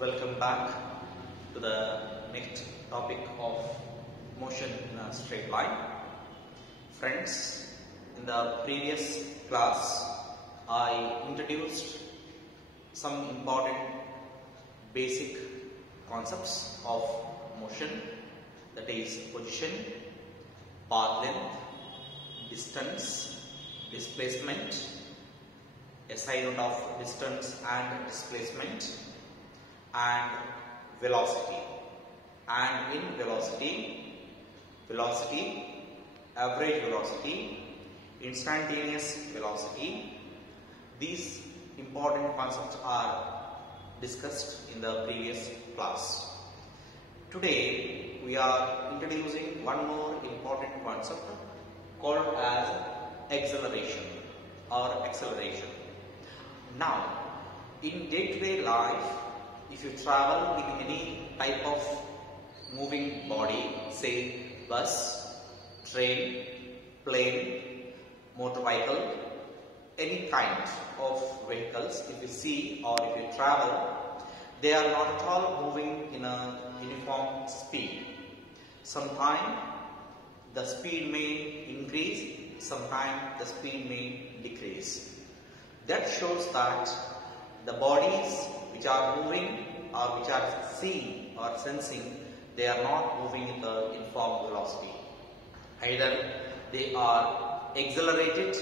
Welcome back to the next topic of motion in a straight line. Friends, in the previous class, I introduced some important basic concepts of motion, that is position, path length, distance, displacement, SI unit of distance and displacement, and velocity. And in velocity, average velocity, instantaneous velocity, these important concepts are discussed in the previous class. Today we are introducing one more important concept called as acceleration or acceleration. Now, in day-to-day life, if you travel in any type of moving body, say bus, train, plane, motorcycle, any kind of vehicles, if you see or if you travel, they are not at all moving in a uniform speed. Sometimes the speed may increase, sometimes the speed may decrease. That shows that the bodies which are moving or which are seeing or sensing, they are not moving in the uniform velocity. Either they are accelerated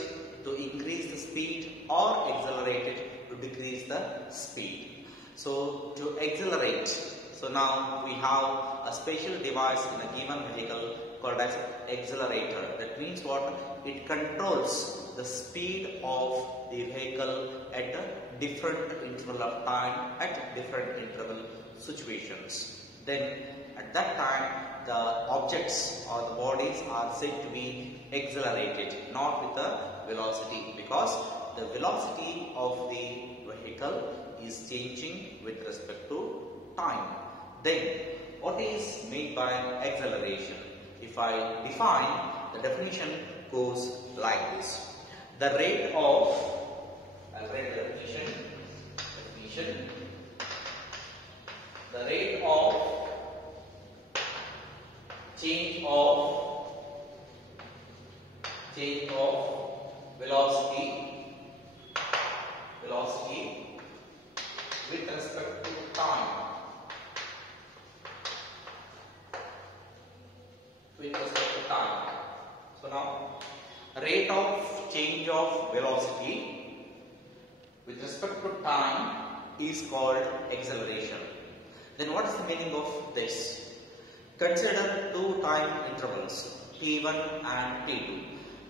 to increase the speed or accelerated to decrease the speed. So to accelerate, so now we have a special device in a given vehicle called as accelerator. That means what? It controls the speed of the vehicle at a different interval of time, at different interval situations. Then at that time the objects or the bodies are said to be accelerated, not with the velocity, because the velocity of the vehicle is changing with respect to time. Then what is meant by acceleration? If I define, the definition goes like this. The rate of, I'll write the definition, the rate of change of velocity with respect to time. So now, rate of change of velocity with respect to time is called acceleration. Then what is the meaning of this? Consider two time intervals, t1 and t2.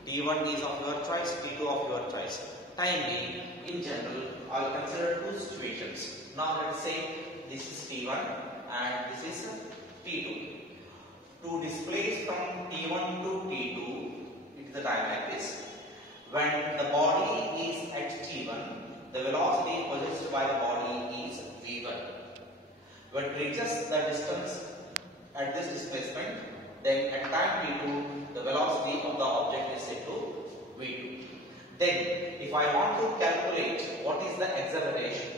t1 is of your choice, t2 of your choice. Time being, in general, I will consider two situations. Now let us say this is t1 and this is t2. To displace from t1 to t2, it is the time like this. When the body is at t1, the velocity possessed by the body is v1. When it reaches the distance at this displacement, then at time t2, the velocity of the object is set to v2. Then, if I want to calculate what is the acceleration,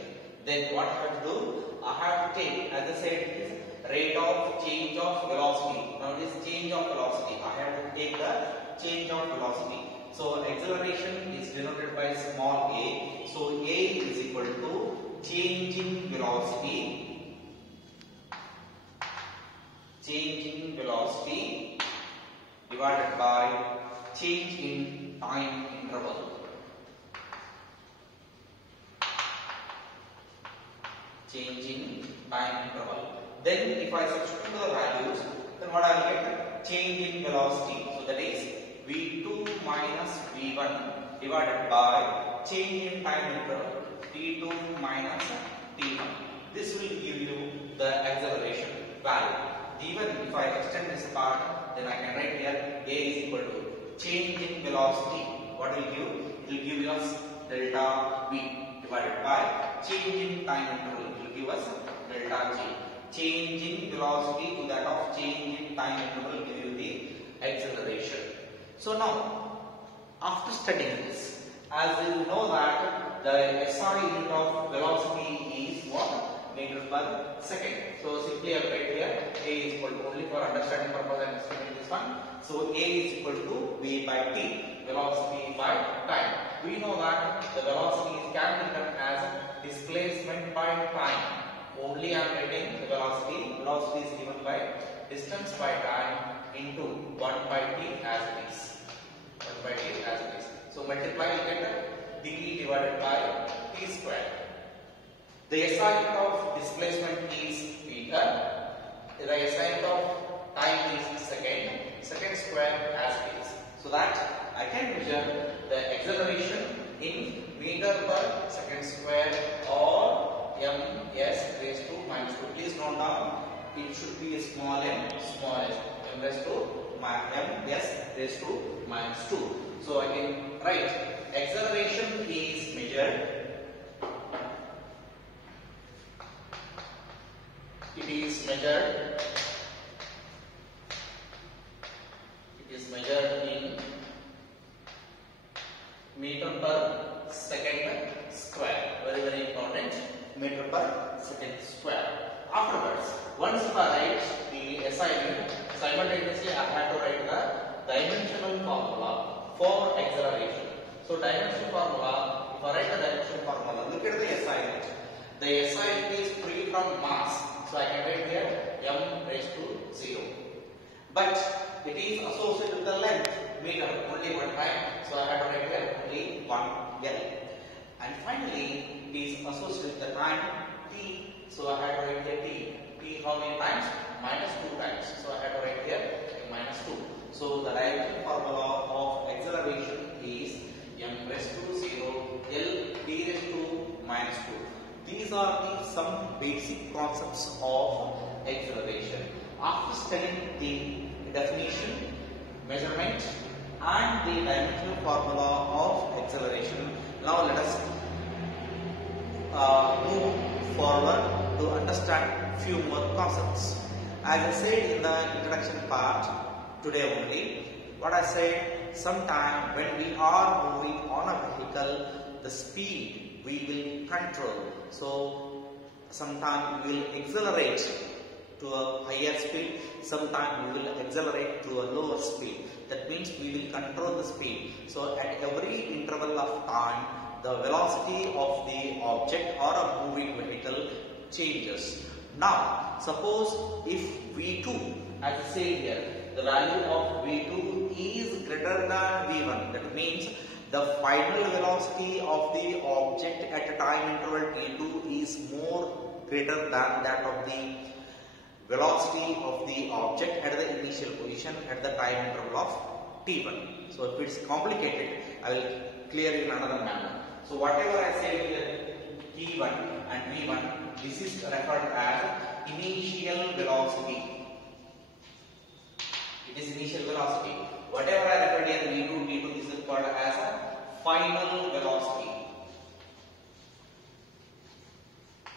then what I have to do? I have to take, as I said, it is rate of change of velocity. Now it is change of velocity. I have to take the change of velocity. So acceleration is denoted by small a. So a is equal to change in velocity divided by change in time interval. Then if I substitute the values, then what I will get? Change in velocity. So that is v2 minus v1 divided by change in time interval t2 minus t1. This will give you the acceleration value. Even if I extend this part, then I can write here a is equal to change in velocity. What will give? It will give us delta v divided by change in time interval. It will give us delta g. Change in velocity to that of change in time interval will give you the acceleration. So now, after studying this, as you know that the SI unit of velocity is what? meter per second. So simply I will write here A is equal to, only for understanding purpose I am explaining this one. So A is equal to V by T, velocity by time. We know that the velocity can be written as displacement by time. Only I am writing the velocity. Velocity is given by distance by time into 1 by T as it is. 1 by T as it is. So multiply, you get dV divided by T square. The SI unit of displacement is meter. The SI unit of time is second. Second square as it is. So that I can measure the acceleration in meter per second square or ms raised to minus 2. Please note down, it should be a small m, small s, m raised to ms raised to minus 2. So I can write acceleration is measured. It is measured in meter per second square. Very, very important. Meter per second square. Afterwards, once I write the SI unit, simultaneously I have to write the dimensional formula for acceleration. So dimensional formula, if I write the dimensional formula, look at the SI unit. The SI unit is free from mass. So I can write here m raised to 0. But it is associated with the length, meter, only one time. So I have to write here only 1 L. And finally, it is associated with the time t. So I have to write here t. T how many times? Minus 2 times. So I have to write here minus 2. So the dimensional formula of acceleration is m raised to 0 L t raised to minus 2. These are some basic concepts of acceleration. After studying the definition, measurement and the dimensional formula of acceleration, now let us move forward to understand few more concepts. As I said in the introduction part today only, what I said, sometime when we are moving on a vehicle, the speed we will control. So sometime we will accelerate to a higher speed, sometime we will accelerate to a lower speed. That means we will control the speed. So at every interval of time, the velocity of the object or a moving vehicle changes. Now suppose if V2, as I say here, the value of V2 is greater than V1, that means the final velocity of the object at a time interval t2 is more greater than that of the velocity of the object at the initial position at the time interval of t1. So if it is complicated, I will clear it in another manner. So whatever I say here, t1 and v1, this is referred as initial velocity. It is initial velocity. Whatever I referred here, v2, v2, this is called as a final velocity.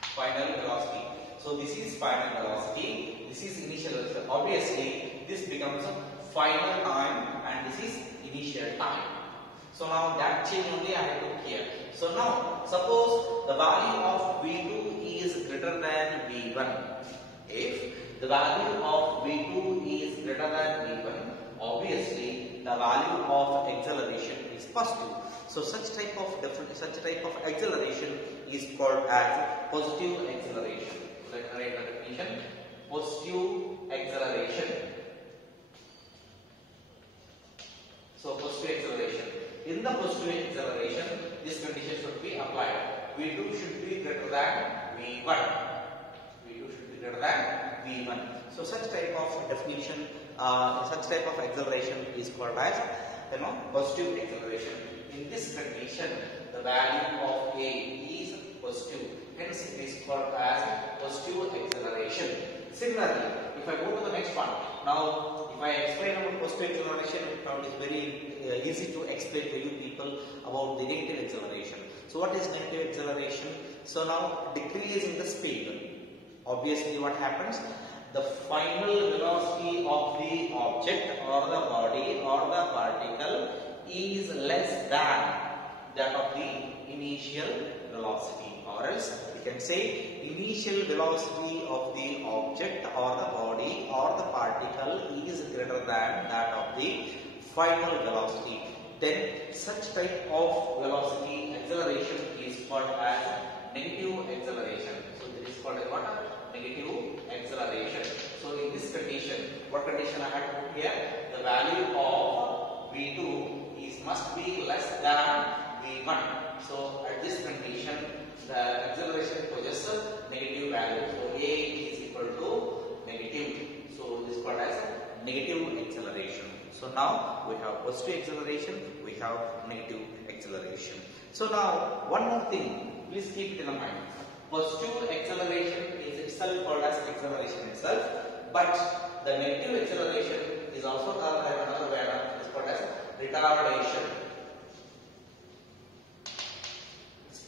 Final velocity. So this is final velocity, this is initial velocity. Obviously, this becomes a final time and this is initial time. So now that change only I have to here. So now suppose the value of V2 is greater than V1. If the value of V2 is greater than V1, obviously the value of acceleration is positive. So such type of acceleration is called as positive acceleration. Let me write the definition: positive acceleration. So positive acceleration. In the positive acceleration, this condition should be applied. V2 should be greater than V1. V2 should be greater than V1. So such type of definition, such type of acceleration is called as positive acceleration. In this condition, the value of A is positive. Hence, it is called as positive acceleration. Similarly, if I go to the next one, now if I explain about positive acceleration, it is very easy to explain to you people about the negative acceleration. So what is negative acceleration? So now decreasing the speed. Obviously, what happens? The final velocity of the object or the body or the particle is less than that of the initial velocity, or else we can say initial velocity of the object or the body or the particle is greater than that of the final velocity. Then such type of velocity acceleration is called as negative acceleration. So this is called as what? Negative acceleration. So in this condition, what condition I had to put here? The value of V2 is must be less than V1. So at this condition, the acceleration possesses negative value. So A is equal to negative. So this is called as negative acceleration. So now we have positive acceleration, we have negative acceleration. So now one more thing, please keep it in mind. Positive acceleration is itself called as acceleration itself, but the negative acceleration is also called by another word, is called as retardation.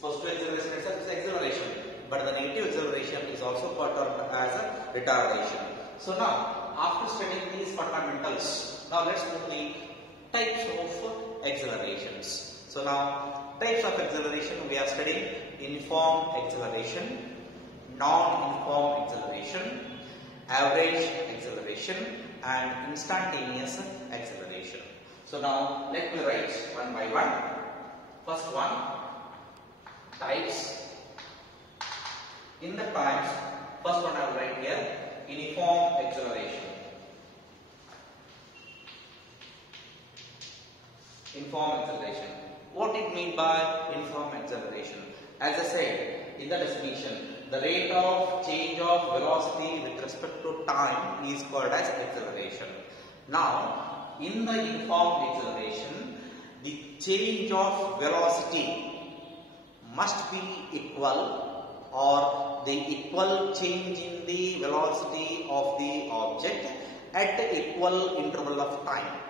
Positive acceleration itself is acceleration, but the negative acceleration is also called as a retardation. So now, after studying these fundamentals, now let's move the types of accelerations. So now, types of acceleration we are studying: uniform acceleration, non-uniform acceleration, average acceleration, and instantaneous acceleration. So now, let me write one by one. First one, types. In the types, first one I will write here, uniform acceleration. Uniform acceleration. What it means by uniform acceleration? As I said in the definition, the rate of change of velocity with respect to time is called as acceleration. Now, in the uniform acceleration, the change of velocity must be equal, or the equal change in the velocity of the object at equal interval of time.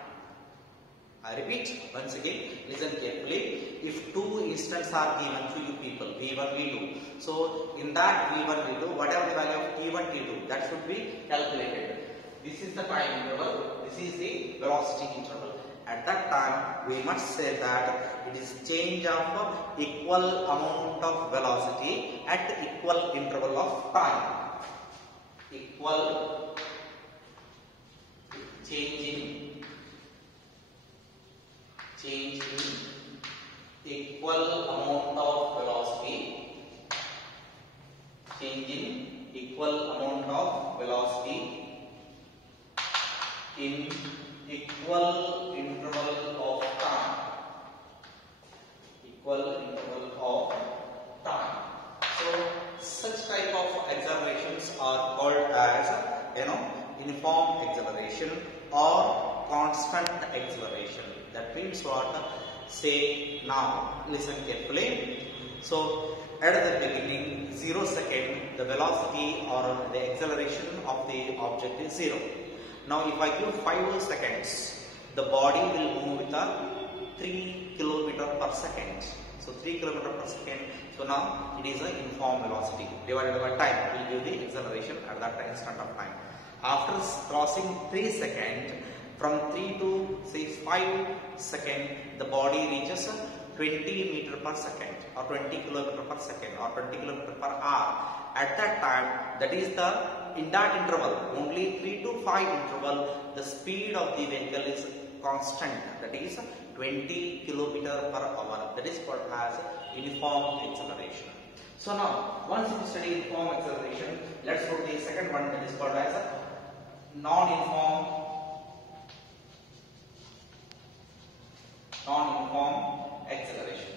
I repeat once again, listen carefully. If two instants are given to you people, V1, V2, so in that V1, V2, whatever the value of T1, T2, that should be calculated. This is the time interval, this is the velocity interval. At that time, we must say that it is change of equal amount of velocity at equal interval of time. Equal change in equal amount of velocity, change in equal amount of velocity in equal interval of time. Equal interval of time. So such type of accelerations are called as uniform acceleration or constant acceleration. That means what? Say now, listen carefully. So at the beginning, 0 second, the velocity or the acceleration of the object is 0. Now if I give 5 seconds, the body will move with a 3 km per second. So 3 km per second. So now it is a uniform velocity divided by time will give the acceleration at that instant of time. After crossing 3 seconds, from 3 to say 5 seconds, the body reaches 20 meter per second or 20 km per second or 20 km per hour. At that time, that is in that interval, only 3 to 5 interval, the speed of the vehicle is constant. That is 20 km per hour. That is called as uniform acceleration. So now, once you study uniform acceleration, let's go to the second one, that is called as non-uniform acceleration.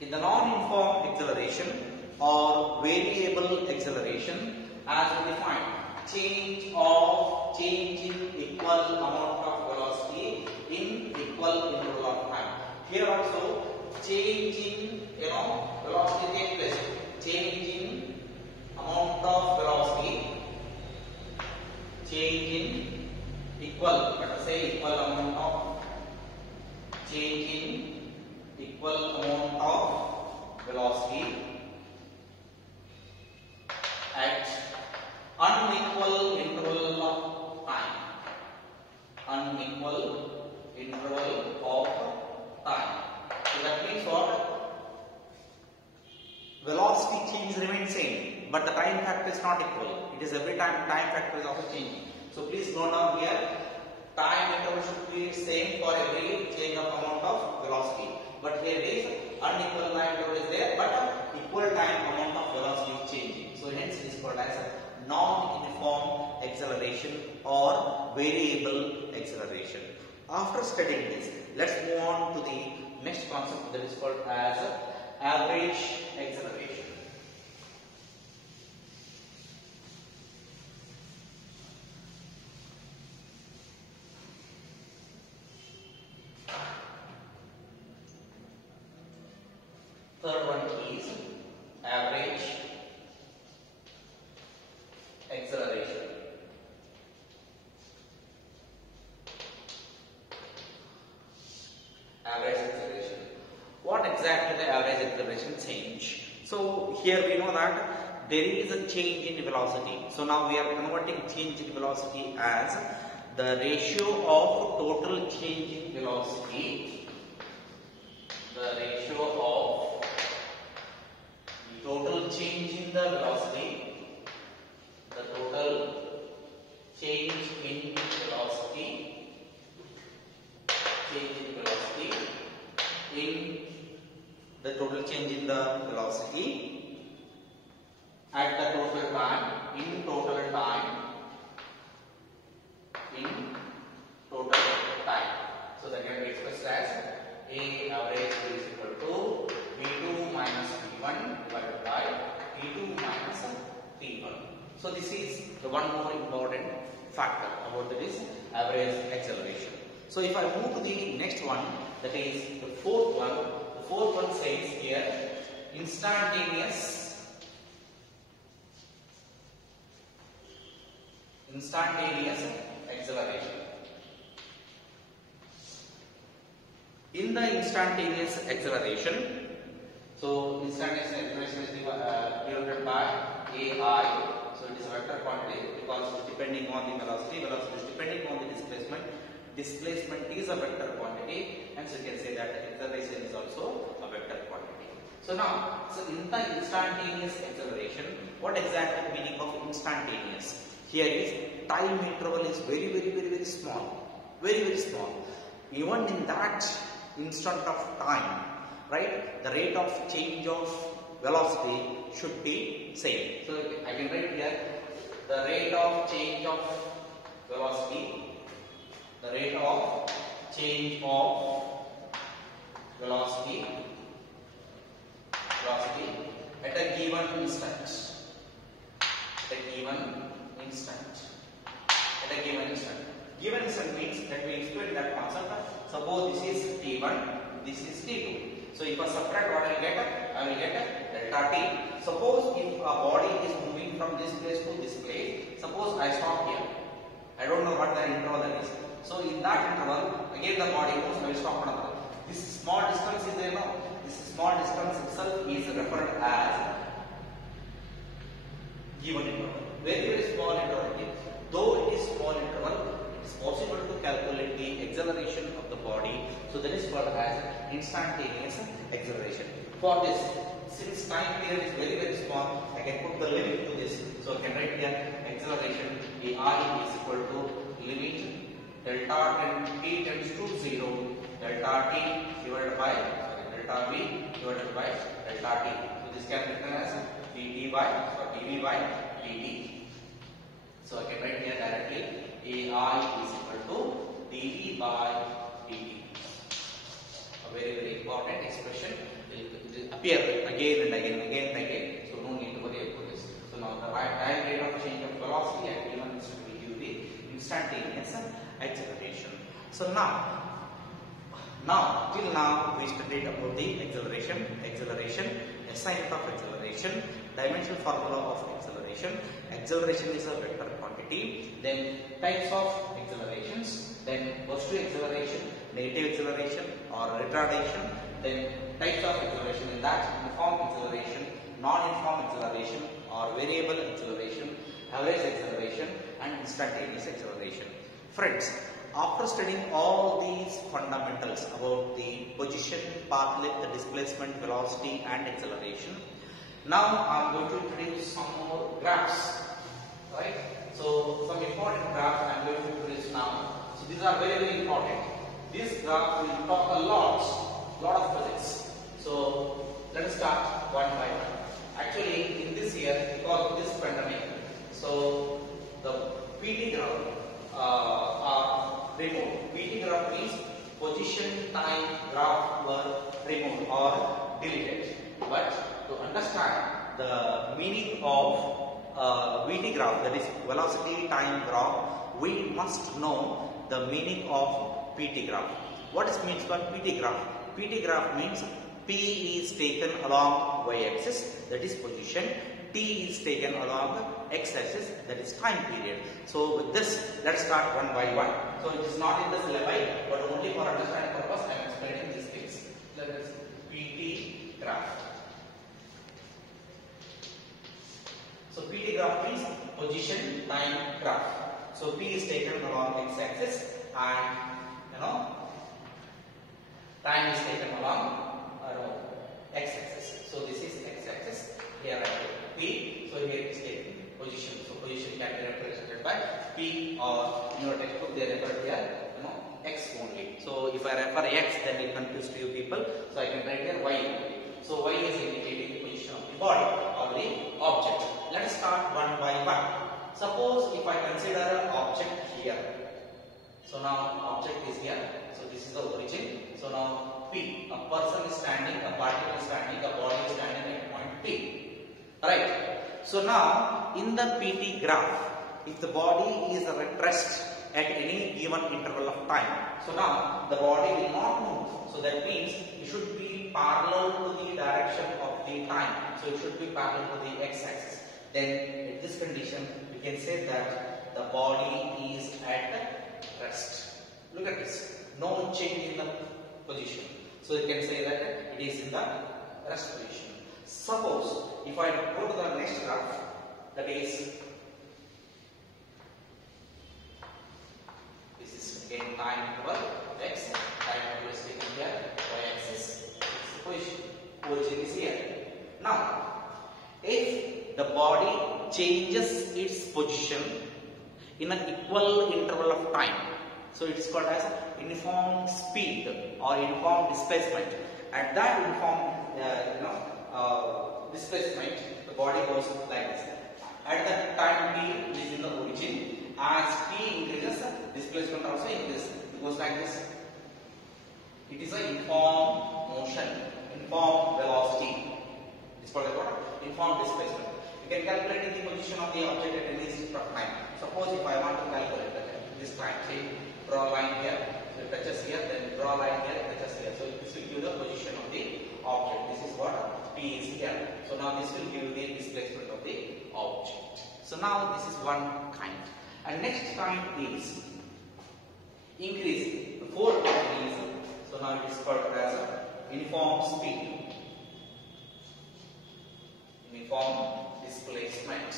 In the non-uniform acceleration or variable acceleration, as we define, change in equal amount of velocity in equal interval of time. Here also, change in velocity takes place. Change in amount of velocity, change in equal, let us say equal amount of, change in equal amount of velocity at unequal interval of time. Unequal interval of time. that means what? Velocity change remains same, but the time factor is not equal. It is every time factor is also changing. So please note down here, time interval should be same for every change of amount of velocity. But here is unequal time interval is there, but equal time amount of velocity is changing. So hence it is called as non-uniform acceleration or variable acceleration. After studying this, let's move on to the next concept that is called as average acceleration. Third one is average acceleration. Average acceleration. What exactly the average acceleration change? So here we know that there is a change in velocity. So now we are converting change in velocity as the ratio of total change in velocity. The ratio of total change in the velocity. The total change in velocity. Change in velocity in the total change in the velocity at the total time in total time in total time. So that can be expressed as A average is equal to V2 minus V1 divided by V2 minus V1. So this is the one more important factor about this average acceleration. So if I move to the next one, that is the fourth one. The fourth one says here instantaneous acceleration. In the instantaneous acceleration, so instantaneous acceleration is denoted by AI. So it is a vector quantity because it is depending on the velocity. Velocity is depending on the displacement. Displacement is a vector quantity, and so you can say that acceleration is also a vector quantity. So now, in the instantaneous acceleration, what exactly the meaning of instantaneous? Here is time interval is very small, very small. Even in that instant of time, right, the rate of change of velocity should be same. So I can write here the rate of change of velocity. The rate of change of velocity at a given instant. At a given instant. Given instant means that we explain that concept. Suppose this is T1, this is T2. So if I subtract what I will get delta T. Suppose if a body is moving from this place to this place, suppose I stop here. I don't know what the interval that is. So in that interval, again the body moves, I will stop another. This small distance is there now. This small distance itself is referred as given interval. Very small interval it is. Though it is small interval, it is possible to calculate the acceleration of the body. So that is called as instantaneous acceleration. For this, since time period is very small, I can put the limit to this. So I can write here acceleration AI is equal to limit delta t tends to 0, delta t divided by delta v divided by delta t. So this can be written as dv by dt. So I can write here directly AI is equal to dv by dt. A very important expression will appear again and again. So no need to worry about this. So now the time rate of change of velocity at given instant will give the instantaneous acceleration. So till now we studied about the acceleration, assignment of acceleration, dimensional formula of acceleration. Acceleration is a vector quantity. Then types of accelerations. Then positive acceleration, negative acceleration or retardation. Then types of acceleration in that uniform acceleration, non-uniform acceleration or variable acceleration, average acceleration and instantaneous acceleration. Friends, after studying all these fundamentals about the position, path length, displacement, velocity and acceleration, now I am going to introduce some more graphs, right? So some important graphs I am going to introduce now. So these are very, very important. This graph will talk a lot of physics. So let us start one by one. Actually, in this year, because of this pandemic, so the PT graph are removed. PT graph means position time graph were removed or deleted. But to understand the meaning of VT graph, that is velocity time graph, we must know the meaning of PT graph. What is means by PT graph? PT graph means P is taken along y-axis, that is position. T is taken along x-axis, that is time period. So with this, let's start one by one. So it is not in the syllabi, but only for understanding purpose I am explaining these things. That is PT graph. So PT graph means position time graph. So P is taken along x-axis and time is taken along x-axis. So this is x-axis. Here I take P. So here is taken position. So position can be represented by P, or in your textbook they refer here x only. So if I refer x, then it confuse you people. So I can write here y only. So y is indicating the position of the body or the object. Let us start one by one. Suppose if I consider an object here. So now object is here. So this is the origin. So now P, a person is standing, a particle is standing, a body is standing at point P. Right. So now in the PT graph, if the body is at rest at any given interval of time, so now the body will not move. So that means it should be parallel to the direction of the time. So it should be parallel to the x-axis. Then in this condition, we can say that the body is at rest. Look at this. No change in the position. So you can say that it is in the rest position. Suppose if I go to the next graph, that is this is again time interval x, time interval is taken here, y-axis, position, origin is here. Now, if the body changes its position in an equal interval of time, so it is called as uniform speed or uniform displacement. At that uniform displacement, the body goes like this. At the time P, which is in the origin, as P increases, displacement also increases. It goes like this. It is a uniform motion, uniform velocity. It's called what? Uniform displacement. You can calculate the position of the object at any of time. Suppose if I want to calculate this time, say draw a line here, so it touches here, then draw a line here, it touches here. So this will give the position of the object. This is what P is here. So now this will give the displacement of the object. So now this is one kind. And next kind is increasing. The fourth kind is, so now it is called as uniform speed. Uniform displacement.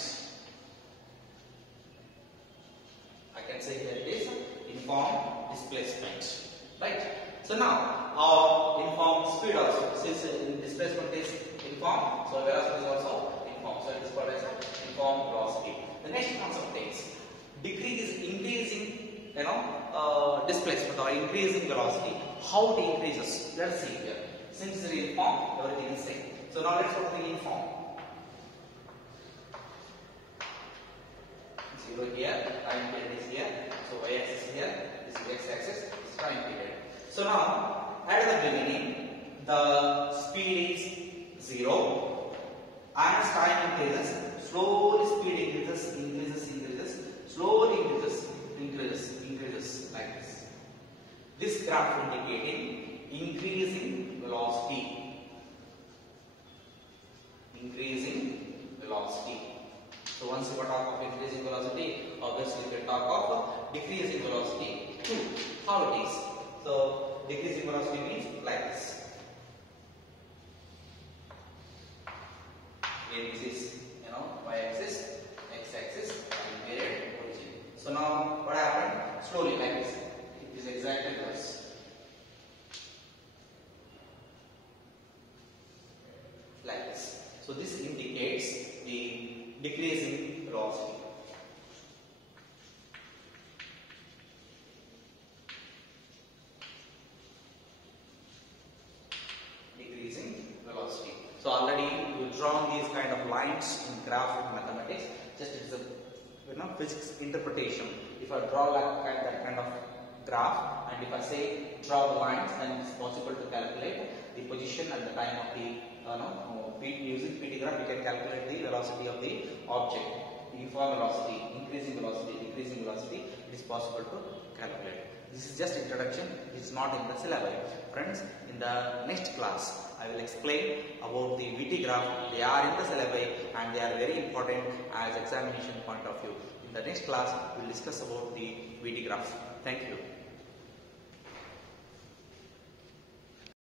I can say that it is uniform displacement, right? So now our uniform speed also, since displacement is uniform, so velocity is also uniform. So it is called as uniform velocity. The next concept is increasing, displacement or increasing velocity. How it increases? Let's see here. Since it is uniform, everything is same. So now let's go to the uniform. 0 here, time period is here. So y-axis here, this is x-axis, this is time period. So now at the beginning, the speed is 0. As time increases, slowly speed increases, slowly increases like this. This graph indicating increasing velocity. So once you talk of increasing velocity, obviously we talk of decreasing velocity too. How it is? So decreasing velocity means like this. Again, this is y-axis, x-axis, time period, origin. So now what happened? Slowly like this. like this. So this indicates the decreasing velocity. Decreasing velocity. So already we drawn these kind of lines in graph in mathematics. Just it's a physics interpretation. If I draw that kind of graph, and if I say draw the lines, then it's possible to calculate the position and the time of the using PT graph. We can calculate the velocity of the object, uniform velocity, increasing velocity, decreasing velocity. It is possible to calculate. This is just introduction. It is not in the syllabus, friends. In the next class, I will explain about the VT graph. They are in the syllabus and they are very important as examination point of view. In the next class, we will discuss about the VT graph. Thank you.